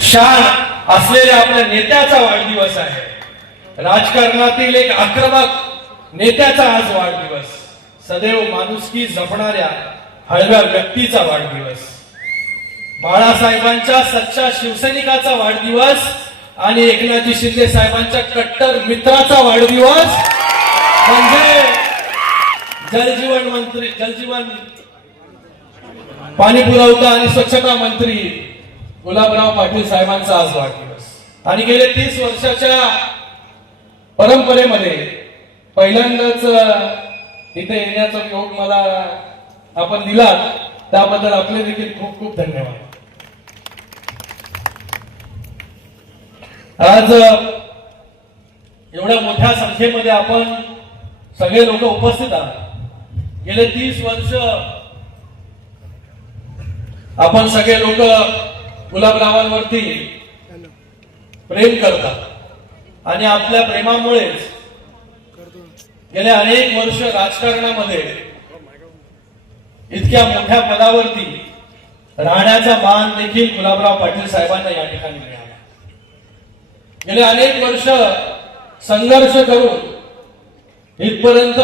शान असलेल्या आपल्या नेत्याचा वाढदिवस आहे. राजकारणातील एक आक्रमक नेत्याचा आज वाढदिवस. सदैव माणुसकी जपणाऱ्या हळव्या व्यक्तीचा वाढदिवस. बाळासाहेबांच्या सच्चा शिवसैनिकाचा वाढदिवस आणि एकनाथजी शिंदे साहेबांच्या कट्टर मित्राचा वाढदिवस. म्हणजे जलजीवन मंत्री, जलजीवन पाणी पुरवठा आणि स्वच्छता मंत्री गुलाबराव पाटील साहेबांचा आज वाढदिवस. आणि गेले 30 वर्षाच्या परंपरेमध्ये पहिल्यांदाच इथे येण्याचा योग मला आपण दिला, त्याबद्दल आपले देखील खूप खूप धन्यवाद. आज एवढ्या मोठ्या संख्येमध्ये आपण सगळे लोक उपस्थित आहात. गेले 30 वर्ष आपण सगळे लोक गुलाबरावांवरती प्रेम करतात आणि आपल्या प्रेमामुळेच गेले अनेक वर्ष राजकारणामध्ये इतक्या मोठ्या पदावरती राहण्याचा मान देखील गुलाबराव पाटील साहेबांना या ठिकाणी मिळाला. गेले अनेक वर्ष संघर्ष करून इथपर्यंत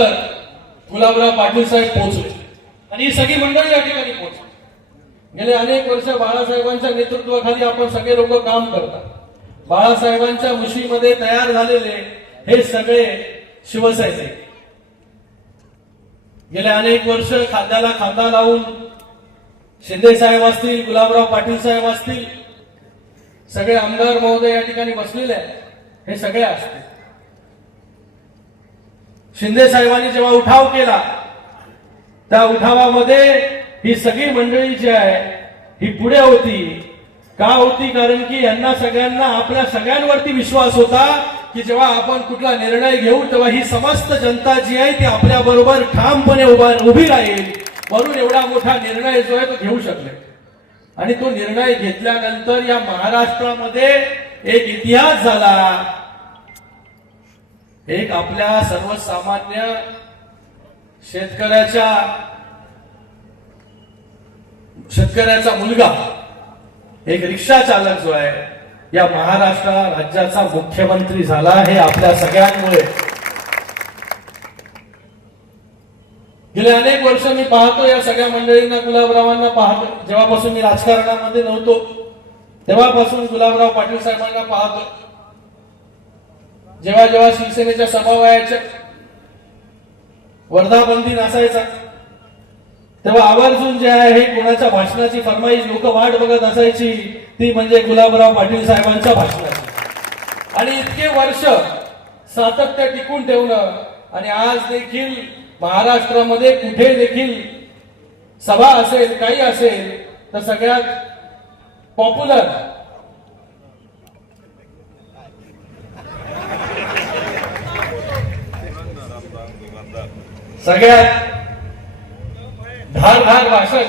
गुलाबराव पाटील साहेब पोहोचले आणि ही सगळी मंडळी या ठिकाणी पोहोचली. गेले अनेक वर्ष बाळासाहेबांच्या नेतृत्वाखाली आपण सगळे लोक काम करतात. बाळासाहेबांच्या मुशीमध्ये तयार झालेले हे सगळे शिवसैनिक गेले अनेक वर्ष खांद्याला खांदा लावून शिंदे साहेब असतील, गुलाबराव पाटील साहेब असतील, सगळे आमदार महोदय या ठिकाणी बसलेले आहेत, हे सगळे असतील. शिंदे साहेबांनी जेव्हा उठाव केला त्या उठावामध्ये ही सगळी मंडळी जी आहे ही पुढे होती. का होती? कारण की यांना सगळ्यांना आपल्या सगळ्यांवरती विश्वास होता की जेव्हा आपण कुठला निर्णय घेऊ तेव्हा ही समस्त जनता जी आहे ती आपल्या बरोबर ठामपणे उभी राहील. म्हणून एवढा मोठा निर्णय जो आहे तो घेऊ शकले. आणि तो निर्णय घेतल्यानंतर या महाराष्ट्रामध्ये एक इतिहास झाला. एक आपल्या सर्वसामान्य शेतकऱ्याचा मुलगा, एक रिक्षा चालक जो आहे या महाराष्ट्र राज्याचा मुख्यमंत्री झाला. हे आपल्या सगळ्यांमुळे. गेले अनेक वर्ष मी पाहतो या सगळ्या मंडळींना, गुलाबरावांना पाहतो. जेव्हापासून मी राजकारणामध्ये नव्हतो तेव्हापासून गुलाबराव पाटील साहेबांना पाहतो. जेव्हा जेव्हा शिवसेनेच्या सभा व्हायच्या, वर्धापन दिन असायचा, तेव्हा आवर्जून जे आहे कोणाच्या भाषणाची फरमाईश लोक वाट बघत असायची, ती म्हणजे गुलाबराव पाटील साहेबांच्या भाषणाची. आणि इतके वर्ष सातत्य टिकून ठेवणं आणि आज देखील महाराष्ट्रामध्ये कुठे देखील सभा असेल, काही असेल, तर सगळ्यात पॉप्युलर सगळ्यात धारधार भाषण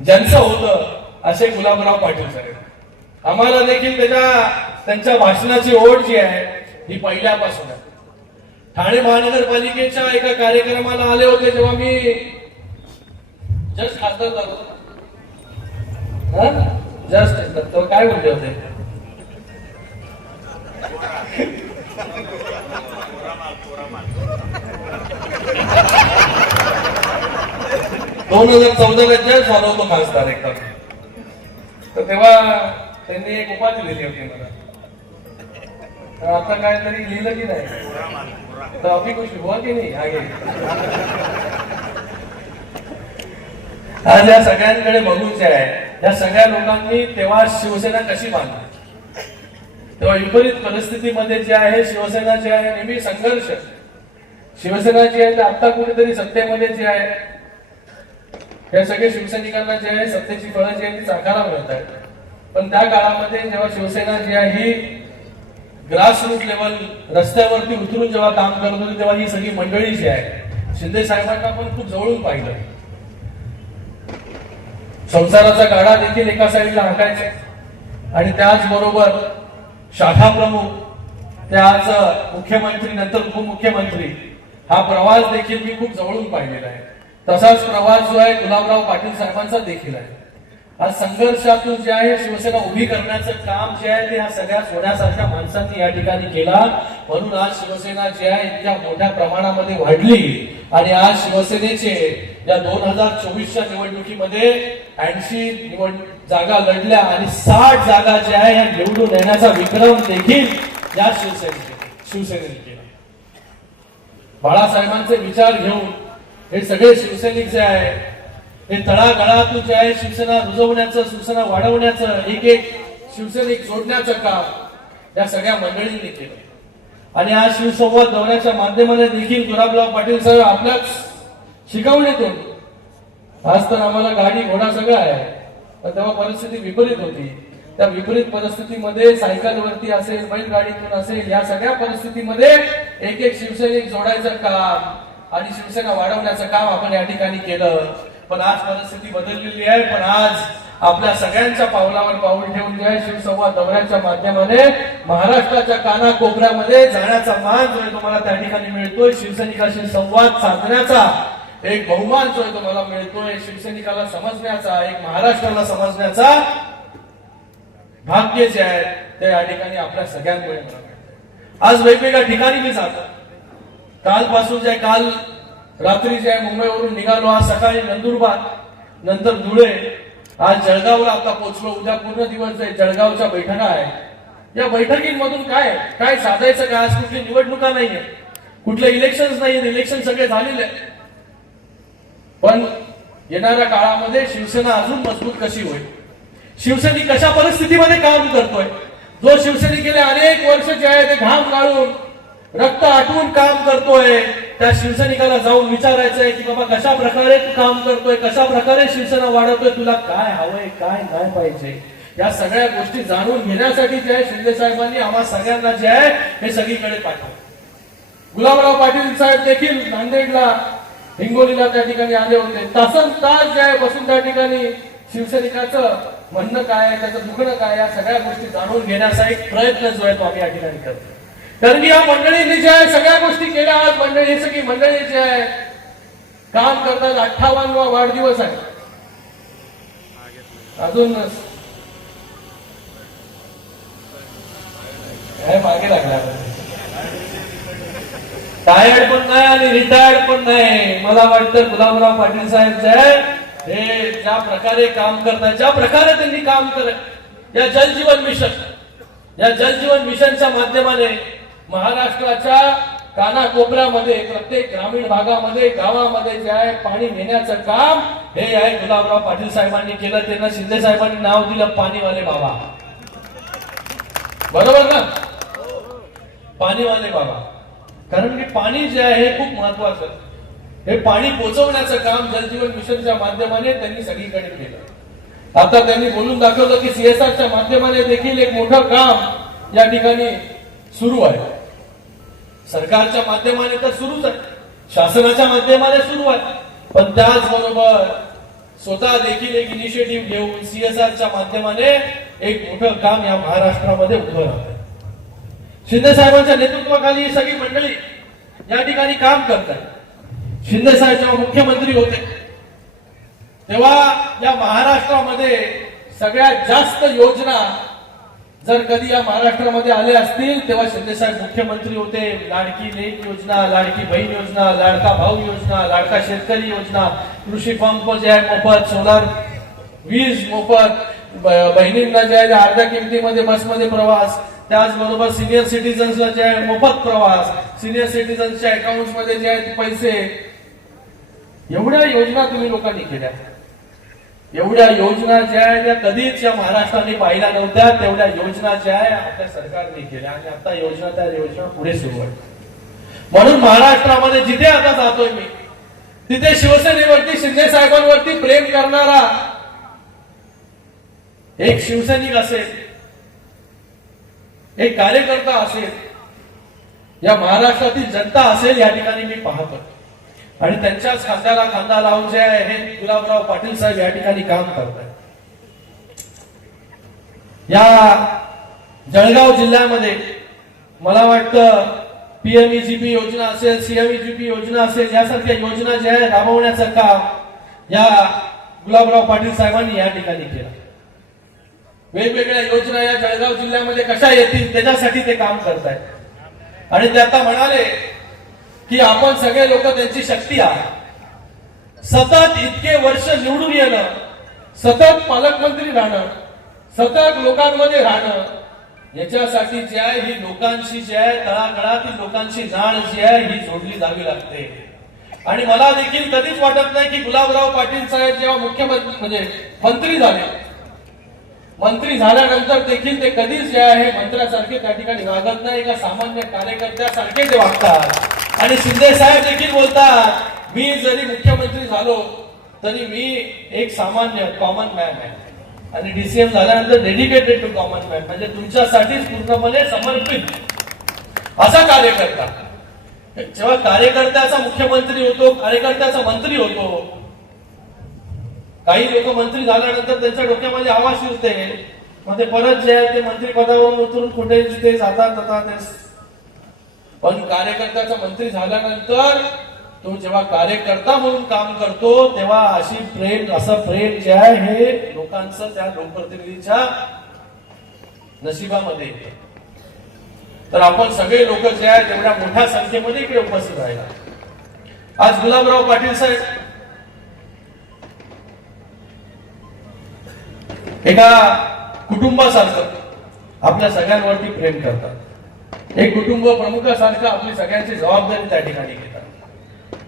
ज्यांचं होतं असे गुलाबराव पाटील साहेब. आम्हाला देखील त्यांच्या भाषणाची ओढ जी आहे ही पहिल्यापासून आहे. ठाणे महानगरपालिकेच्या एका कार्यक्रमाला आले होते जेव्हा मी जस्ट खासदार झालो. जस्ट तो काय बोलले होते, 2014 जस्ट झालो होतो खासदार एकदा. तर तेव्हा त्यांनी एक उपाधी दिली होती मला. तर आता काहीतरी लिहिलं की नाही, तर अभी कुछ हुआ की नाही आगे. आज या सगळ्यांकडे बघून जे आहे, या सगळ्या लोकांनी तेव्हा शिवसेना कशी बांधली, तेव्हा विपरीत परिस्थितीमध्ये जे आहे शिवसेना जे आहे नेहमी संघर्ष. शिवसेना जी आहे आता कुठेतरी सत्तेमध्ये जे आहे, या सगळ्या शिवसैनिकांना जे आहे सत्तेची फळं जी आहे ती चाकाला मिळत आहेत. पण त्या काळामध्ये जेव्हा शिवसेना जी आहे ही ग्रासरूट लेवल रस्त्यावरती उतरून जेव्हा काम करत होती, तेव्हा ही सगळी मंडळी जी आहे शिंदे साहेबांना पण खूप जवळून पाहिलं. संसाराचा गाडा देखील एका साईडला हाकायचा आणि त्याचबरोबर शाखा प्रमुख, त्याच मुख्यमंत्री, नंतर उपमुख्यमंत्री, हा प्रवास देखील मी खूप जवळून पाहिलेला आहे. तसाच प्रवास जो आहे गुलाबराव पाटील साहेबांचा देखील आहे. आज संघर्षातून जे आहे शिवसेना उभी करण्याचं काम जे आहे ते ह्या सगळ्या सोन्यासारख्या माणसांनी या ठिकाणी केला. म्हणून आज शिवसेना जी आहे इतक्या मोठ्या प्रमाणामध्ये वाढली आणि आज शिवसेनेचे या 2024च्या निवडणुकीमध्ये 80 जागा लढल्या आणि 60 जागा ज्या आहे या निवडून येण्याचा विक्रम देखील या शिवसेनेने केला. बाळासाहेबांचे विचार घेऊन हे सगळे शिवसैनिक जे आहे हे तळागाळातून जे आहे शिवसेना रुजवण्याचं, शिवसेना वाढवण्याचं, एक एक शिवसैनिक जोडण्याचं काम या सगळ्या मंडळींनी केलं. आणि आज शिवसंवाद दौऱ्याच्या माध्यमाने देखील गुलाबराव पाटील साहेब आपल्याच शिकवणीतून आज तर आम्हाला गाडी घोडा सगळं आहे, पण तेव्हा परिस्थिती विपरीत होती. त्या विपरीत परिस्थितीमध्ये सायकलवरती असेल, बैलगाडीतून असेल, या सगळ्या परिस्थितीमध्ये एक एक शिवसैनिक जोडायचं काम आणि शिवसेना वाढवण्याचं काम आपण या ठिकाणी केलं. पण आज परिस्थिती बदललेली आहे. पण आज आपल्या सगळ्यांच्या पावलावर पाऊल ठेवून जे आहे शिवसंवाद दौऱ्याच्या माध्यमाने महाराष्ट्राच्या कानाकोपऱ्यामध्ये जाण्याचा मान जो आहे तुम्हाला त्या ठिकाणी मिळतोय. शिवसैनिकाशी संवाद साधण्याचा एक बहुमान जो आहे तुम्हाला मिळतोय. शिवसैनिकाला समजण्याचा, एक महाराष्ट्राला समजण्याचा भाग्य जे आहे ते या ठिकाणी आपल्या सगळ्यांमुळे मला मिळतंय. आज वेगवेगळ्या ठिकाणी मी जातो. कालपासून जे काल रात्री जे आहे मुंबईवरून निघालो, आज सकाळी नंदुरबार, नंतर धुळे, आज जळगावला आता पोहोचलो. उद्या पूर्ण दिवस जळगावच्या बैठका आहे. या बैठकींमधून काय काय साधायचं काय? आज कुठली निवडणुका नाहीये, कुठले इलेक्शन नाहीये, इलेक्शन सगळे झालेले. पण येणाऱ्या काळामध्ये शिवसेना अजून मजबूत कशी होईल, शिवसैनिक कशा परिस्थितीमध्ये काम करतोय, जो शिवसैनिक गेले अनेक वर्ष जे आहे ते घाम गाळून रक्त आटवून काम करतोय, त्या शिवसैनिकाला जाऊन विचारायचंय की बाबा कशा प्रकारे तू काम करतोय, कशा प्रकारे शिवसेना वाढवतोय, तुला काय हवंय, काय नाही पाहिजे, या सगळ्या गोष्टी जाणून घेण्यासाठी जे आहे शिंदे साहेबांनी आम्हा सगळ्यांना जे आहे हे सगळीकडे पाठवलं. गुलाबराव पाटील साहेब देखील नांदेडला, हिंगोलीला त्या ठिकाणी आले होते. तासन तास जे आहे बसून त्या ठिकाणी शिवसैनिकाचं म्हणणं काय आहे, त्याचं दुखणं काय, या सगळ्या गोष्टी जाणून घेण्याचा एक प्रयत्न जो आहे तो आम्ही या ठिकाणी करतो. कारण की या मंडळींनी जे आहे सगळ्या गोष्टी केल्या. आज मंडळी ही सगळी मंडळी जे आहे काम करतात. 58वा वाढदिवस आहे. अजून काय मागे लागला, टायर्ड पण नाही आणि रिटायर्ड पण नाही. मला वाटतं गुलाबराव पाटील साहेब जे आहे हे ज्या प्रकारे काम करतात, ज्या प्रकारे त्यांनी काम करत, या जलजीवन मिशनच्या माध्यमाने महाराष्ट्राच्या कानाकोपऱ्यामध्ये, प्रत्येक ग्रामीण भागामध्ये, गावामध्ये जे आहे पाणी नेण्याचं काम हे आहे गुलाबराव पाटील साहेबांनी केलं. त्यांना शिंदे साहेबांनी नाव दिलं पाणीवाले बाबा. बरोबर ना, पाणीवाले बाबा. कारण की पाणी जे आहे हे खूप महत्वाचं. हे पाणी पोहोचवण्याचं काम जलजीवन मिशनच्या माध्यमाने त्यांनी सगळीकडे केलं. आता त्यांनी बोलून दाखवलं की सीएसआरच्या माध्यमाने देखील एक मोठं काम या ठिकाणी सुरू आहे. सरकारच्या माध्यमाने तर सुरूच आहे, शासनाच्या माध्यमाने सुरू आहे, पण त्याचबरोबर स्वतः देखील एक इनिशिएटिव्ह घेऊन सीएसआरच्या माध्यमाने एक मोठं काम या महाराष्ट्रामध्ये उभं राहत. शिंदे साहेबांच्या नेतृत्वाखाली ही सगळी मंडळी या ठिकाणी काम करतात. शिंदे साहेब जेव्हा मुख्यमंत्री होते तेव्हा या महाराष्ट्रामध्ये सगळ्यात जास्त योजना जर कधी या महाराष्ट्रामध्ये आल्या असतील तेव्हा शिंदे साहेब मुख्यमंत्री होते. लाडकी लेक योजना, लाडकी बहीण योजना, लाडका भाऊ योजना, लाडका शेतकरी योजना, कृषी पंप जे आहे मोफत, सोलार वीज मोफत, बहिणींना जे आहे अर्ध्या किमतीमध्ये बसमध्ये प्रवास, त्याचबरोबर सिनियर सिटीजन्सला जे आहे मोफत प्रवास, सिनियर सिटीजन्सच्या अकाउंट मध्ये जे आहेत पैसे, एवढ्या योजना तुम्ही लोकांनी केल्या. एवढ्या योजना ज्या आहेत त्या कधीच या महाराष्ट्राने पाहिल्या नव्हत्या. तेवढ्या योजना ज्या आहे आपल्या सरकारने केल्या आणि आता योजना त्या योजना पुढे सुरू आहे. म्हणून महाराष्ट्रामध्ये जिथे आता जातोय मी तिथे शिवसेनेवरती, शिंदे साहेबांवरती प्रेम करणारा एक शिवसैनिक असेल, एक कार्यकर्ता असेल, या महाराष्ट्रातील जनता असेल या ठिकाणी मी पाहतो. आणि त्यांच्याच खांद्याला खांदा लावून जे आहे हे गुलाबराव पाटील साहेब या ठिकाणी काम करतात. या जळगाव जिल्ह्यामध्ये मला वाटतं पीएमईजीपी योजना असेल, सीएमईजीपी योजना असेल, यासारख्या योजना ज्या आहे राबवण्याचं काम या गुलाबराव पाटील साहेबांनी या ठिकाणी केलं. वेगवेगळ्या योजना या जळगाव जिल्ह्यामध्ये कशा येतील त्याच्यासाठी ते काम करतायत. आणि ते आता म्हणाले की आपण सगळे लोक त्यांची शक्ती आहात. सतत इतके वर्ष निवडून येणं, सतत पालकमंत्री राहणं, सतत लोकांमध्ये राहणं, याच्यासाठी जे आहे ही लोकांशी जे आहे तळागाळातील लोकांची नाळ जी आहे ही जोडली जावी लागते. आणि मला देखील कधीच वाटत नाही की गुलाबराव पाटील साहेब जेव्हा मुख्यमंत्री म्हणजे मंत्री झाल्यानंतर देखील ते कधीच जे आहे मंत्र्यासारखे त्या ठिकाणी वागत नाही, एका सामान्य कार्यकर्त्यासारखे ते वागतात. आणि शिंदे साहेब देखील बोलतात, मी जरी मुख्यमंत्री झालो तरी मी एक सामान्य कॉमन मॅन आहे आणि डीसीएम झाल्यानंतर डेडिकेटेड टू कॉमन मॅन, म्हणजे तुमच्यासाठीच पूर्णपणे समर्पित असा कार्यकर्ता. जेव्हा कार्यकर्त्याचा मुख्यमंत्री होतो, कार्यकर्त्याचा मंत्री होतो, काही लोक मंत्री झाल्यानंतर त्यांच्या डोक्यामध्ये हवा शिरते, मग ते परत जे आहे ते मंत्री पदावरून उतरून कुठे ते जातात. पण कार्यकर्त्याचा मंत्री झाल्यानंतर तो जेव्हा कार्यकर्ता म्हणून काम करतो तेव्हा असं प्रेम जे आहे हे लोकांचं त्या लोकप्रतिनिधीच्या नशिबामध्ये येतं. तर आपण सगळे लोक जे आहेत तेवढ्या मोठ्या संख्येमध्ये इकडे उपस्थित राहिला. आज गुलाबराव पाटील साहेब एका कुटुंबासारखं आपल्या सगळ्यांवरती प्रेम करतात. एक कुटुंब प्रमुखासारखं आपली सगळ्यांची जबाबदारी त्या ठिकाणी घेतात.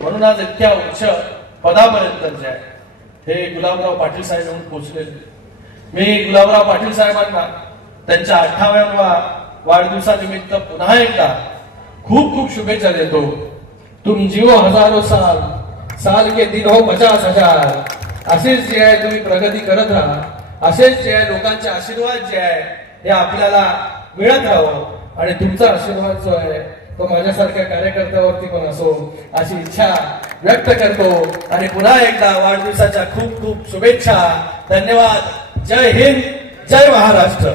म्हणून आज इतक्या उच्च पदापर्यंत जे आहे हे गुलाबराव पाटील साहेब म्हणून पोहोचलेले. मी गुलाबराव पाटील साहेबांना त्यांच्या 58व्या वाढदिवसानिमित्त पुन्हा एकदा खूप खूप शुभेच्छा देतो. तुम जिओ हजारो साल, साल के दिन हो 50,000. असेच जे आहे तुम्ही प्रगती करत राहा, असेच जे आहे लोकांचे आशीर्वाद जे आहे हे आपल्याला मिळत राहावं आणि तुमचा आशीर्वाद जो आहे तो माझ्यासारख्या कार्यकर्त्यावरती पण असो अशी इच्छा व्यक्त करतो. आणि पुन्हा एकदा वाढदिवसाच्या खूप खूप शुभेच्छा. धन्यवाद. जय हिंद, जय महाराष्ट्र.